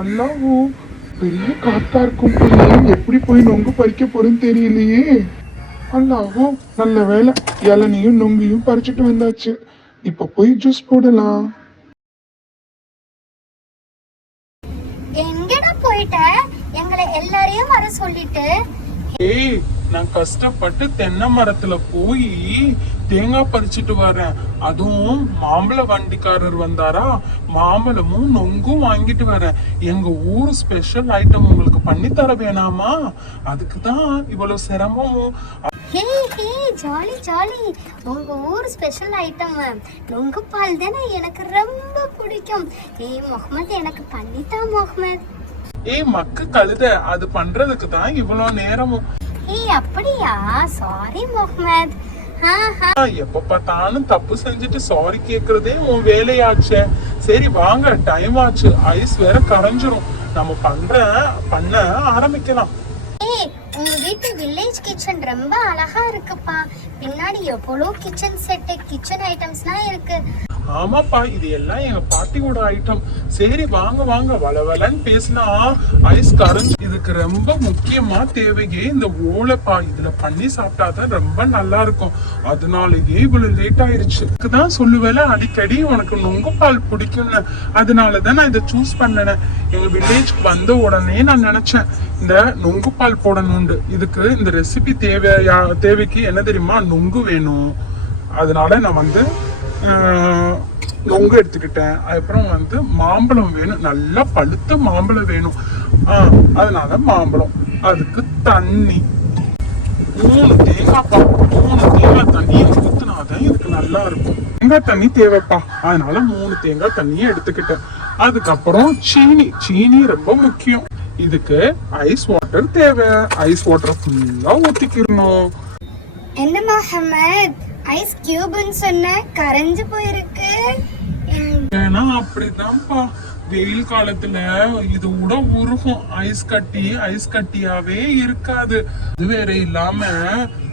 அல்லாவோ பெரிய காத்தா இருக்கும் போலயே எப்படி போய் நொங்கு பறிக்க போறேன்னு தெரியலையே. அல்லாவோ நல்ல வேலை இளநியும் நொங்கையும் பறிச்சுட்டு வந்தாச்சு. இப்ப போய் ஜூஸ் போடலாம். எங்கடா போயிட்ட? எங்களை எல்லாரையும் வர சொல்லிட்டு. ஏய் நான் கஷ்டப்பட்டு தென்னை மரத்துல போய் தேங்காய் பறிச்சுட்டு வரேன் அதுவும் மாம்பழ வண்டிக்காரர் வந்தாரா? மாம்பழமும் நொங்கும் வாங்கிட்டு வரேன். எங்க ஊர் ஸ்பெஷல் ஐட்டம் உங்களுக்கு பண்ணி தர வேணாமா? அதுக்கு தான் இவ்வளவு சிரமமும் ஹே ஹே ஜாலி ஜாலி. உங்க ஊர் ஸ்பெஷல் ஐட்டம் நொங்கு பால் தானே எனக்கு ரொம்ப பிடிக்கும். ஏய் முகமது எனக்கு பண்ணித்தா முகமது. ஏய் மக்கு கழுத அது பண்றதுக்கு தான் இவ்வளவு நேரமும். ஏய் அப்படியா? சாரி முகமது. எப்ப பார்த்தாலும் தப்பு செஞ்சுட்டு சாரி கேக்குறதே உன் வேலையாச்சே. சரி வாங்க டைம் ஆச்சு. ஐஸ் வேற கரைஞ்சிரும். நம்ம பண்ற பண்ண ஆரம்பிக்கலாம். ஏய் உங்க வீட்டு வில்லேஜ் கிச்சன் ரொம்ப அழகா இருக்குப்பா. பின்னாடி எவ்வளோ கிச்சன் செட்டு கிச்சன் ஐட்டம்ஸ்லாம் இருக்கு. ஆமாப்பா இது எல்லாம் எங்க பாட்டியோட ஐட்டம் சரி வாங்க வாங்க. வளவலன்னு பேசினா ஐஸ் கரைஞ்சு. இதுக்கு ரொம்ப முக்கியமா தேவையே இந்த ஓலைப்பா. இதுல பண்ணி சாப்பிட்டாதான் ரொம்ப நல்லா இருக்கும். அதனாலயே இவ்வளவு லேட் ஆயிருச்சு. தான் சொல்லுவேல அடிக்கடி உனக்கு நொங்கு பால் பிடிக்கும்னு. அதனாலதான் நான் இதை சூஸ் பண்ணேன். எங்க வில்லேஜ்க்கு வந்த உடனே நான் நினைச்சேன் இந்த நொங்கு பால் போடணும்னு. இதுக்கு இந்த ரெசிபி தேவையா தேவைக்கு என்ன தெரியுமா? நொங்கு வேணும். அதனால நான் வந்து நொங்கு எடுத்துக்கிட்டேன். அதுக்கப்புறம் வந்து மாம்பழம் வேணும். நல்லா பழுத்த மாம்பழம் வேணும். அதனால மாம்பழம். அதுக்கு தண்ணி. மூணு தேங்காய்ப்பா மூணு தேங்காய் தண்ணியை ஊத்துனாதான் இதுக்கு நல்லா இருக்கும். தேங்காய் தண்ணி தேவைப்பா. அதனால மூணு தேங்காய் தண்ணியை எடுத்துக்கிட்டேன். அதுக்கப்புறம் சீனி. சீனி ரொம்ப முக்கியம். இதுக்கு ஐஸ் வாட்டர் தேவை. ஐஸ் வாட்டர் ஃபுல்லா ஊத்திக்கிறணும் என்ன ஐஸ் கியூப்னு சொன்ன கரைஞ்சு போயிருக்கு. ஏன்னா அப்படிதான்ப்பா. வெயில் காலத்துல இது கூட உருகும். ஐஸ் கட்டி ஐஸ் கட்டியாவே இருக்காது. அது வேற இல்லாம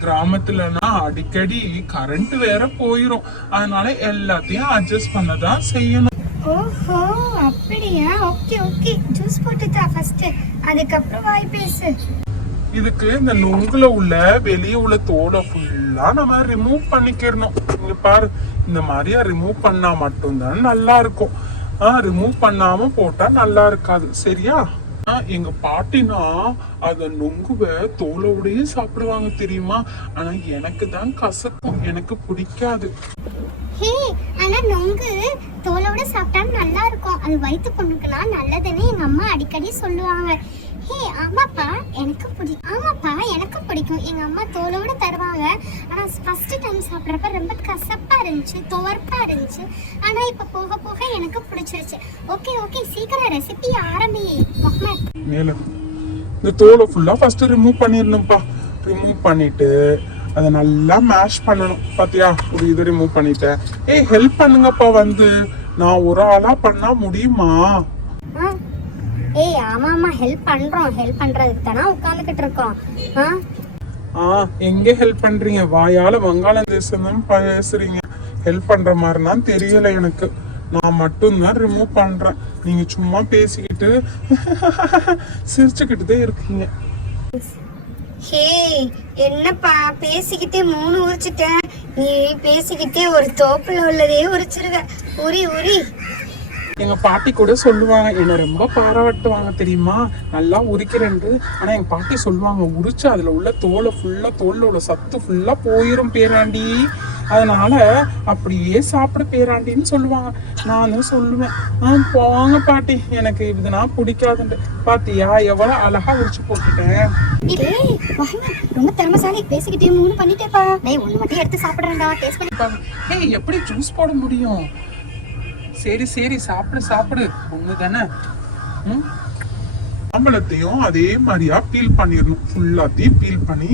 கிராமத்துலனா அடிக்கடி கரண்ட் வேற போயிரும். அதனால எல்லாத்தையும் அட்ஜஸ்ட் பண்ணதான் செய்யணும். ஓஹோ அப்படியா? ஓகே ஓகே ஜூஸ் போட்டுதா ஃபர்ஸ்ட் அதுக்கப்புறம் வாய் பேசு. இதுக்கு இந்த நுங்குல உள்ள வெளியே உள்ள தோலை ஃபுல்லா நம்ம ரிமூவ் பண்ணிக்கிறணும் இங்க பாரு இந்த மாதிரியா ரிமூவ் பண்ணா மட்டும்தான் நல்லா இருக்கும் ஆஹ் ரிமூவ் பண்ணாம போட்டா நல்லா இருக்காது சரியா? ஆஹ் எங்க பாட்டினா அத நொங்குவ தோலோடயே சாப்பிடுவாங்க தெரியுமா? ஆனா எனக்கு தான் கசக்கும். எனக்கு பிடிக்காது. ஹே ஆனா நொங்கு தோலோட சாப்பிட்டா நல்லா இருக்கும் அது வயிற்று பொண்ணுக்குலாம் நல்லதுன்னு எங்க அம்மா அடிக்கடி சொல்லுவாங்க. ஹே ஆமாப்பா எனக்கு பிடிக்கும் ஆமாப்பா எனக்கு பிடிக்கும். எங்க அம்மா தோலோட தருவாங்க. ஆனா ஃபர்ஸ்ட் டைம் சாப்பிட்றப்ப ரொம்ப கசப்பா இருந்துச்சு துவர்ப்பா இருந்துச்சு. ஆனா இப்ப போக போக எனக்கு பிடிச்சிருச்சு. ஓகே ஓகே சீக்கிரம் ரெசிபி ஆரம்பி. முகமது மேல. இந்த தோலை ஃபுல்லா ஃபர்ஸ்ட் ரிமூவ் பண்ணிடணும்ப்பா. ரிமூவ் பண்ணிட்டு அதை நல்லா மேஷ் பண்ணணும். பாத்தியா? ஒரு இது ரிமூவ் பண்ணிட்டேன் ஏய் ஹெல்ப் பண்ணுங்கப்பா வந்து. நான் ஒரு ஆளா பண்ணா முடியுமா? ஆ ஏய் ஆமா ஆமா ஹெல்ப் பண்றோம். ஹெல்ப் பண்றதுக்கு தானே உட்காந்துக்கிட்டு இருக்கோம். ஆ? ஆ எங்க ஹெல்ப் பண்றீங்க? வாயால வங்காள தேசம் தான் பேசுறீங்க. ஹெல்ப் பண்ற மாதிரினா தெரியல எனக்கு. நான் மட்டும்தான் ரிமூவ் பண்றேன். நீங்க சும்மா பேசிக்கிட்டு சிரிச்சுக்கிட்டு தான் இருக்கீங்க. ஹே என்னப்பா? பேசிக்கிட்டே மூணு உரிச்சிட்டேன். நீ பேசிக்கிட்டே ஒரு தோப்புல உள்ளதே உரிச்சிருவ உரி உரி. எங்க பாட்டி கூட சொல்லுவாங்க என்ன ரொம்ப பாராட்டுவாங்க தெரியுமா? நல்லா உரிக்கிறேன்ட்டு. ஆனா எங்க பாட்டி சொல்லுவாங்க உரிச்சு அதுல உள்ள தோலை ஃபுல்லா தோல்ல உள்ள சத்து ஃபுல்லா போயிரும் பேராண்டி. அதனால அப்படியே சாப்பிட பேராண்டின்னு சொல்லுவாங்க. நானும் சொல்லுவேன் ஆ போங்க பாட்டி எனக்கு இதுனா பிடிக்காதுன்ட்டு. பாத்தியா எவ்வளவு அழகா உரிச்சு போட்டுட்டேன். ரொம்ப திறமசாலி பேசிக்கிட்டே மூணு பண்ணிட்டேப்பா. டேய் ஒண்ணு மட்டும் எடுத்து சாப்பிடுறேன்டா டேஸ்ட் பண்ணி ஏய் எப்படி ஜூஸ் போட முடியும்? சரி சரி சாப்பிடு சாப்பிடு. ஒண்ணு தானே? ம்? மாம்பழத்தையும் அதே மாதிரியா பீல் பண்ணிடணும். ஃபுல்லாத்தையும் பீல் பண்ணி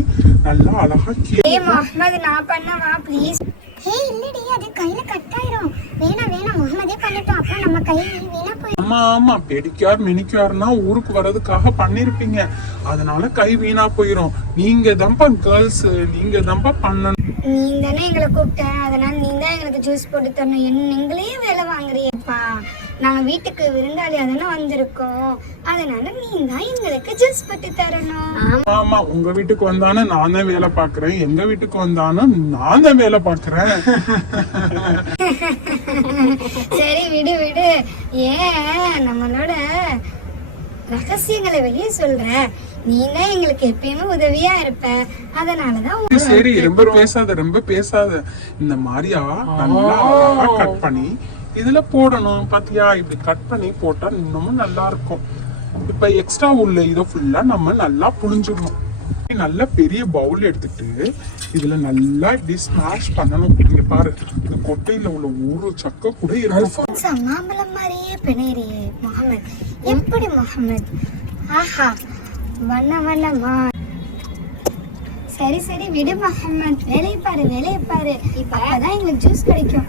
நல்லா அழகா கீ ஏய் முகமது நான் பண்ணவா ப்ளீஸ் ஹே இல்லடி அது கையில கட் ஆயிரும். வேணாம் வேணாம் முகமதே பண்ணட்டும். அப்புறம் நம்ம கை வீணா போய் ஆமா ஆமா. பெடிக்கார் மினிக்கார்னா ஊருக்கு வர்றதுக்காக பண்ணிருப்பீங்க. அதனால கை வீணா போயிரும். நீங்க தான்ப்பா கேர்ள்ஸ் நீங்க தான்ப்பா பண்ணணும். நீ தானே எங்களை கூப்பிட்ட. அதனால நீ தான் எங்களுக்கு ஜூஸ் போட்டு தரணும். என்ன எங்களையே வேலை வாங்குறியப்பா. நாங்க வீட்டுக்கு விருந்தாளியா தானே வந்திருக்கோம். அதனால நீ தான் எங்களுக்கு ஜூஸ் போட்டு தரணும். ஆமா உங்க வீட்டுக்கு வந்தானே நான் தான் வேலை பாக்குறேன் எங்க வீட்டுக்கு வந்தானும் நான் தான் வேலை பாக்குறேன் சரி விடு விடு. ஏன் நம்மளோட ரகசியங்களை வெளியே சொல்ற? நீ தான் எங்களுக்கு எப்பயுமே உதவியா இருப்ப. அதனாலதான் சரி ரொம்ப பேசாத ரொம்ப பேசாத. இந்த மாதிரியா? நல்லா கட் பண்ணி இதுல போடணும். பாத்தியா? இப்படி கட் பண்ணி போட்டா இன்னமும் நல்லா இருக்கும். இப்ப எக்ஸ்ட்ரா உள்ள இதை ஃபுல்லா நம்ம நல்லா புழிஞ்சிடணும். நல்ல பெரிய பவுல் எடுத்துட்டு இதுல நல்லா இப்படி ஸ்மாஷ் பண்ணணும். இங்க பாரு இந்த கொட்டையில உள்ள ஒரு சக்க கூட இருக்கும். மாம்பழம் மாதிரியே பிணைறியே முகமது. எப்படி முகமது? ஆஹா. வண்ண வண்ணமா? சரி சரி விடு முகமது வேலையை பாரு வேலையை பாரு. இப்பதான் எங்களுக்கு ஜூஸ் கிடைக்கும்.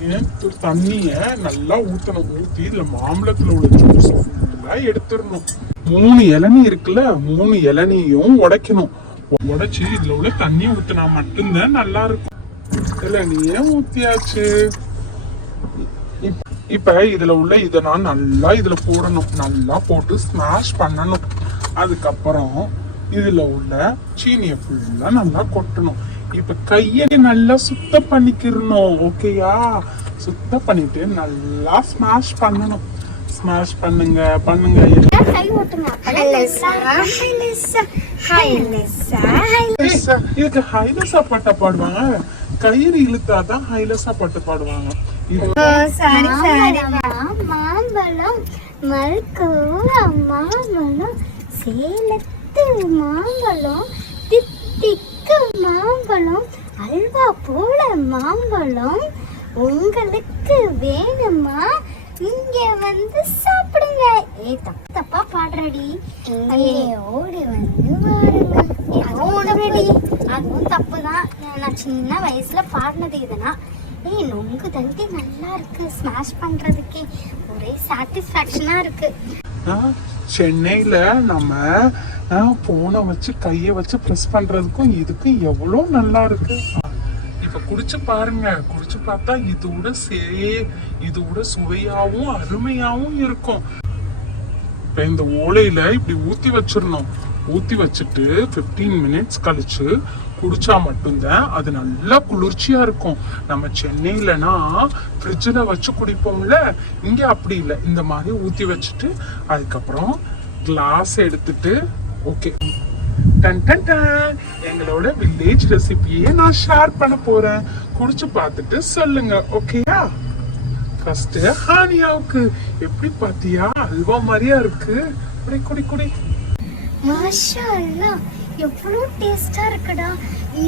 ஏன் தண்ணிய நல்லா ஊத்தணும். ஊத்தி இதுல மாம்பழத்துல உள்ள ஜூஸ் ஃபுல்லா எடுத்துடணும். மூணு இளநீ இருக்குல்ல மூணு இளநியும் உடைக்கணும். உடைச்சு இதுல உள்ள தண்ணி ஊத்தினா மட்டும்தான் நல்லா இருக்கும். இளநிய ஊத்தியாச்சு. இப்ப- இதுல உள்ள இத நான் நல்லா இதுல போடணும். நல்லா போட்டு ஸ்மாஷ் பண்ணணும். அதுக்கப்புறம் இதுல உள்ள சீனிய ஃபுல்லா நல்லா கொட்டணும். இப்ப கையை நல்லா சுத்தம் பண்ணிக்கிறணும் ஓகேயா சுத்தம் பண்ணிட்டு நல்லா ஸ்மாஷ் பண்ணணும். ஸ்மாஷ் பண்ணுங்க பண்ணுங்க. இதுக்கு ஹைலஸா பாட்டை பாடுவாங்க. கயிறு இழுத்தாதான் ஹைலஸா பாட்டு பாடுவாங்க. மாம்பழம், மறுக்கூரா மாம்பழம் சேலத்து மாம்பழம் தித்திக்கு மாம்பழம் அல்வா போல மாம்பழம். உங்களுக்கு வேணுமா? இங்க வந்து சாப்பிடுங்க. ஏ தப்பு தப்பா பாடுறடி. ஏ ஓடி வந்து பாருங்க அதுவும் அதுவும் தப்பு தான் நான் சின்ன வயசுல பாடினது இதெல்லாம் ஏய் நொங்கு தண்டி நல்லா இருக்கு. ஸ்மாஷ் பண்றதுக்கே ஒரே சாட்டிஸ்ஃபேக்ஷனா இருக்கு. சென்னையில் நம்ம ஃபோனை வச்சு கைய வச்சு ப்ரெஸ் பண்றதுக்கும் இதுக்கும் எவ்வளோ நல்லா இருக்கு. இப்ப குடிச்சு பாருங்க. குடிச்சு பார்த்தா இதோட சே இதோட சுவையாவும் அருமையாவும் இருக்கும். இப்ப இந்த ஓலையில இப்படி ஊத்தி வச்சிடணும். ஊத்தி வச்சுட்டு 15 மினிட்ஸ் கழிச்சு குடிச்சா மட்டும்தான் அது நல்லா குளிர்ச்சியா இருக்கும். நம்ம சென்னையிலனா ஃப்ரிட்ஜில் வச்சு குடிப்போம்ல இங்கே அப்படி இல்லை. இந்த மாதிரி ஊற்றி வச்சுட்டு அதுக்கப்புறம் கிளாஸ் எடுத்துட்டு ஓகே டன் டன் டன். எங்களோட வில்லேஜ் ரெசிபியை நான் ஷேர் பண்ண போறேன். குடிச்சு பார்த்துட்டு சொல்லுங்க ஓகேயா ஃபர்ஸ்ட் ஹானியாவுக்கு. எப்படி பாத்தியா அல்வா மாதிரியா இருக்கு. குடி குடி குடி. மாஷா அல்லாஹ் எவ்வளோ டேஸ்டா இருக்குடா.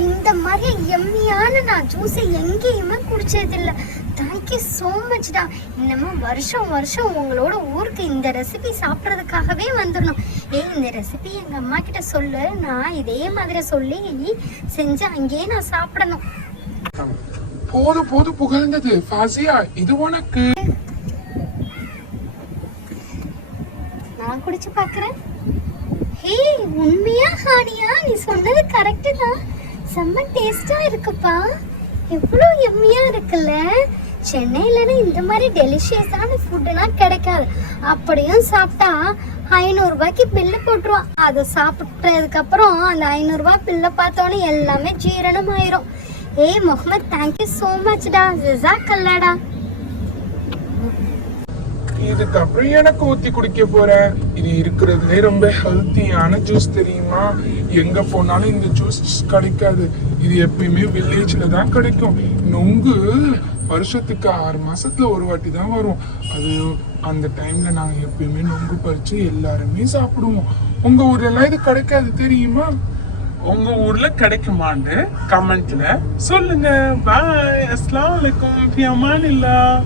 இந்த மாதிரி எம்மியான நான் ஜூஸை எங்கேயுமே குடிச்சதில்ல. தேங்க்யூ ஸோ மச்டா இன்னமும் வருஷம் வருஷம் உங்களோட ஊருக்கு இந்த ரெசிபி சாப்பிட்றதுக்காகவே வந்துடணும். ஏய் இந்த ரெசிபி எங்கள் அம்மா கிட்ட சொல்லு. நான் இதே மாதிரி சொல்லி செஞ்சு அங்கேயே நான் சாப்பிடணும். போதும் போதும் புகழ்ந்தது. ஃபாசியா இது உனக்கு. நான் குடிச்சு பார்க்குறேன். ஹே உண்மையா ஹானியா? நீ சொன்னது கரெக்டு தான். செம்ம டேஸ்டா இருக்குப்பா. எவ்வளோ எம்மியா இருக்குல்ல. சென்னையிலனா இந்த மாதிரி டெலிஷியஸான ஃபுட்டுலாம் கிடைக்காது. அப்படியும் சாப்பிட்டா ஐநூறுரூபாய்க்கு பில்லு போட்டுருவான் அதை சாப்பிட்டதுக்கப்புறம் அந்த ஐநூறுரூவா பில்லை பார்த்தோன்னே எல்லாமே ஜீரணம் ஆயிரும் ஏய் முகமது தேங்க்யூ ஸோ மச்டா ஜிசாக் அல்லடா இதுக்கப்புறம் எனக்கு ஊத்தி குடிக்க போறேன். இது இருக்கிறதுலே ரொம்ப ஹெல்த்தியான ஜூஸ் தெரியுமா? எங்க போனாலும் இந்த ஜூஸ் கிடைக்காது. இது எப்பயுமே வில்லேஜ்ல தான் கிடைக்கும். நொங்கு வருஷத்துக்கு ஆறு மாசத்துல ஒரு வாட்டி தான் வரும். அது அந்த டைம்ல நாங்க எப்பயுமே நொங்கு பறிச்சு எல்லாருமே சாப்பிடுவோம். உங்க ஊர்ல எல்லாம் இது கிடைக்காது தெரியுமா? உங்க ஊர்ல கிடைக்குமான்னு கமெண்ட்ல சொல்லுங்க. பாய் அஸ்லாம் வலைக்கும் பியமான் இல்லா